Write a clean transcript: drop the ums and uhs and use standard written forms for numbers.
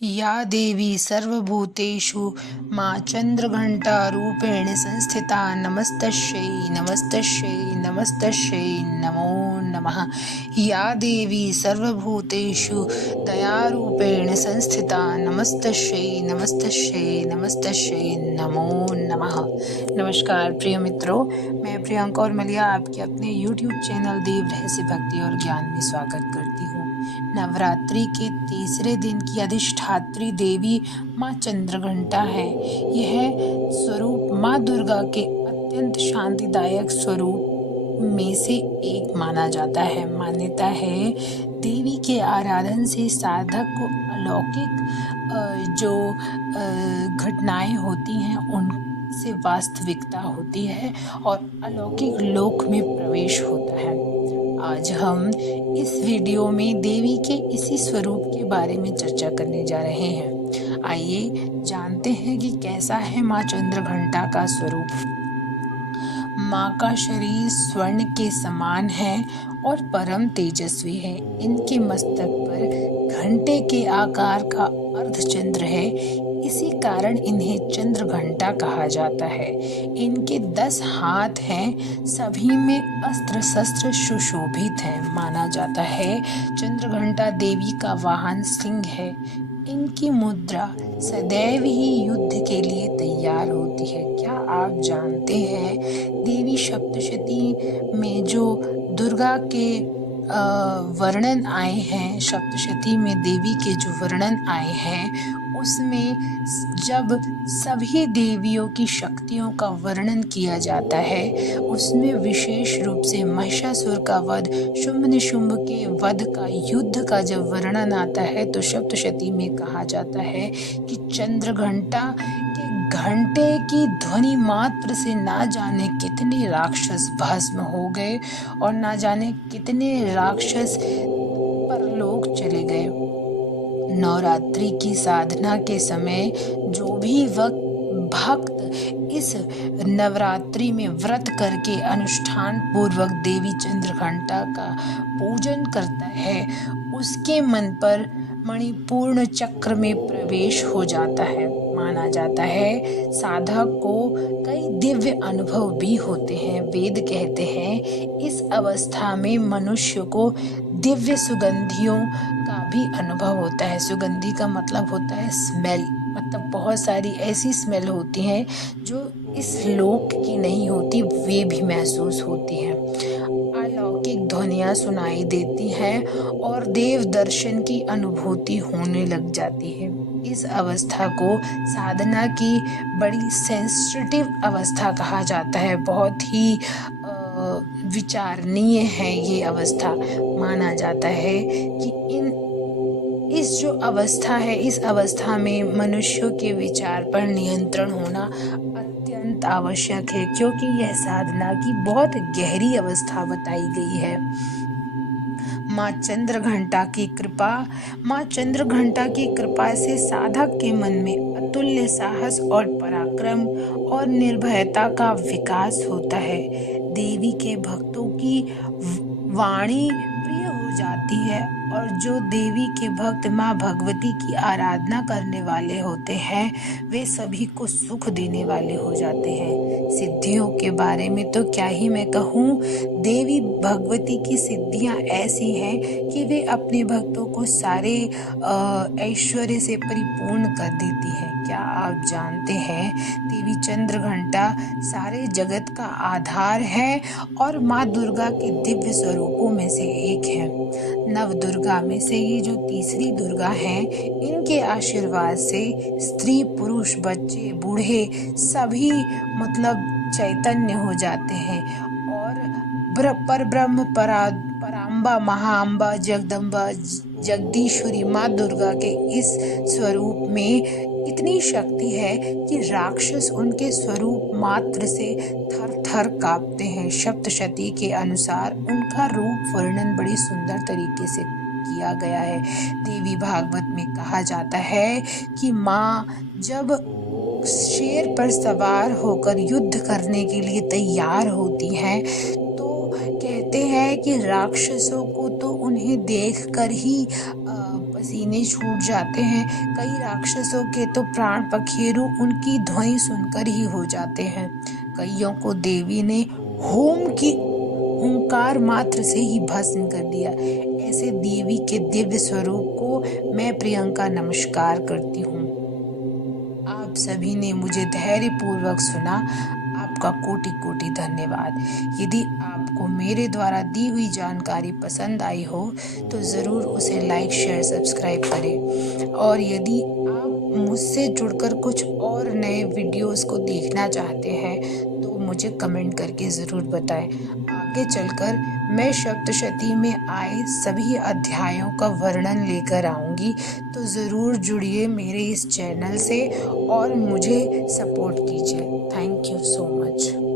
या देवी सर्वभूतेषु मां चन्द्रघण्टारूपेण संस्थिता नमस्तस्यै नमस्तस्यै नमस्तस्यै नमो नमः। या देवी सर्वभूतेषु दयारूपेण संस्थिता नमस्तस्यै नमस्तस्यै नमस्तस्यै नमो नमः। नमस्कार प्रिय मित्रों, मैं प्रियंका और मलिया आपके अपने YouTube चैनल देव रहस्य भक्ति और ज्ञान में स्वागत करती हूँ। नवरात्रि के तीसरे दिन की अधिष्ठात्री देवी माँ चंद्रघंटा है। यह स्वरूप माँ दुर्गा के अत्यंत शांतिदायक स्वरूप में से एक माना जाता है। मान्यता है देवी के आराधन से साधक को अलौकिक जो घटनाएं होती हैं उनसे वास्तविकता होती है और अलौकिक लोक में प्रवेश होता है। आज हम इस वीडियो में देवी के इसी स्वरूप के बारे में चर्चा करने जा रहे हैं। आइए जानते हैं कि कैसा है माँ चंद्रघंटा का स्वरूप। माँ का शरीर स्वर्ण के समान है और परम तेजस्वी है। इनके मस्तक पर घंटे के आकार का अर्धचंद्र है, इसी कारण इन्हें चंद्रघंटा कहा जाता है। इनके 10 हाथ हैं, सभी में अस्त्र शस्त्र सुशोभित हैं। माना जाता है चंद्रघंटा देवी का वाहन सिंह है। इनकी मुद्रा सदैव ही युद्ध के लिए तैयार होती है। क्या आप जानते हैं देवी सप्तशती में जो दुर्गा के वर्णन आए हैं, सप्तशती में देवी के जो वर्णन आए हैं उसमें जब सभी देवियों की शक्तियों का वर्णन किया जाता है उसमें विशेष रूप से महिषासुर का वध, शुंभ निशुंभ के वध का, युद्ध का जब वर्णन आता है तो सप्तशती में कहा जाता है कि चंद्रघंटा के घंटे की ध्वनि मात्र से ना जाने कितने राक्षस भस्म हो गए और ना जाने कितने राक्षस परलोक चले गए। नवरात्रि की साधना के समय जो भी भक्त इस नवरात्रि में व्रत करके अनुष्ठान पूर्वक देवी चंद्रघंटा का पूजन करता है उसके मन पर मणिपूर्ण चक्र में प्रवेश हो जाता है। माना जाता है साधक को कई दिव्य अनुभव भी होते हैं। वेद कहते हैं इस अवस्था में मनुष्य को दिव्य सुगंधियों का भी अनुभव होता है। सुगंधि का मतलब होता है स्मेल, मतलब बहुत सारी ऐसी स्मेल होती हैं जो इस लोक की नहीं होती, वे भी महसूस होती हैं। अलौकिक ध्वनियाँ सुनाई देती हैं और देव दर्शन की अनुभूति होने लग जाती है। इस अवस्था को साधना की बड़ी सेंसिटिव अवस्था कहा जाता है। बहुत ही विचारणीय है ये अवस्था। माना जाता है कि इस जो अवस्था है, इस अवस्था में मनुष्यों के विचार पर नियंत्रण होना अत्यंत आवश्यक है, क्योंकि यह साधना की बहुत गहरी अवस्था बताई गई है। माँ चंद्रघंटा की कृपा, माँ चंद्रघंटा की कृपा से साधक के मन में अतुल्य साहस और पराक्रम और निर्भयता का विकास होता है। देवी के भक्तों की वाणी प्रिय हो जाती है और जो देवी के भक्त माँ भगवती की आराधना करने वाले होते हैं वे सभी को सुख देने वाले हो जाते हैं। सिद्धियों के बारे में तो क्या ही मैं कहूँ, देवी भगवती की सिद्धियाँ ऐसी हैं कि वे अपने भक्तों को सारे ऐश्वर्य से परिपूर्ण कर देती है। क्या आप जानते हैं देवी चंद्रघंटा सारे जगत का आधार है और माँ दुर्गा के दिव्य स्वरूपों में से एक है। नव दुर्गा में से ये जो तीसरी दुर्गा है, इनके आशीर्वाद से स्त्री पुरुष बच्चे बूढ़े सभी मतलब चैतन्य हो जाते हैं और परब्रह्म पराम्बा महाअम्बा जगदम्बा जगदीश्वरी माँ दुर्गा के इस स्वरूप में इतनी शक्ति है कि राक्षस उनके स्वरूप मात्र से थर थर कांपते हैं। सप्तशती के अनुसार उनका रूप वर्णन बड़ी सुंदर तरीके से किया गया है। देवी भागवत में कहा जाता है कि माँ जब शेर पर सवार होकर युद्ध करने के लिए तैयार होती हैं तो कहते हैं कि राक्षसों को तो उन्हें देखकर ही पसीने छूट जाते हैं। कई राक्षसों के तो प्राण पखेरु उनकी ध्वनि सुनकर ही हो जाते हैं। कईयों को देवी ने होम की हुंकार मात्र से ही भस्म कर दिया। ऐसे देवी के दिव्य स्वरूप को मैं प्रियंका नमस्कार करती हूँ। आप सभी ने मुझे धैर्य पूर्वक सुना, आपका कोटि कोटि धन्यवाद। यदि आपको मेरे द्वारा दी हुई जानकारी पसंद आई हो तो ज़रूर उसे लाइक शेयर सब्सक्राइब करें, और यदि आप मुझसे जुड़कर कुछ और नए वीडियोस को देखना चाहते हैं तो मुझे कमेंट करके ज़रूर बताएं। आगे चलकर मैं सप्तशती में आए सभी अध्यायों का वर्णन लेकर आऊँगी, तो ज़रूर जुड़िए मेरे इस चैनल से और मुझे सपोर्ट कीजिए। Thank you so much.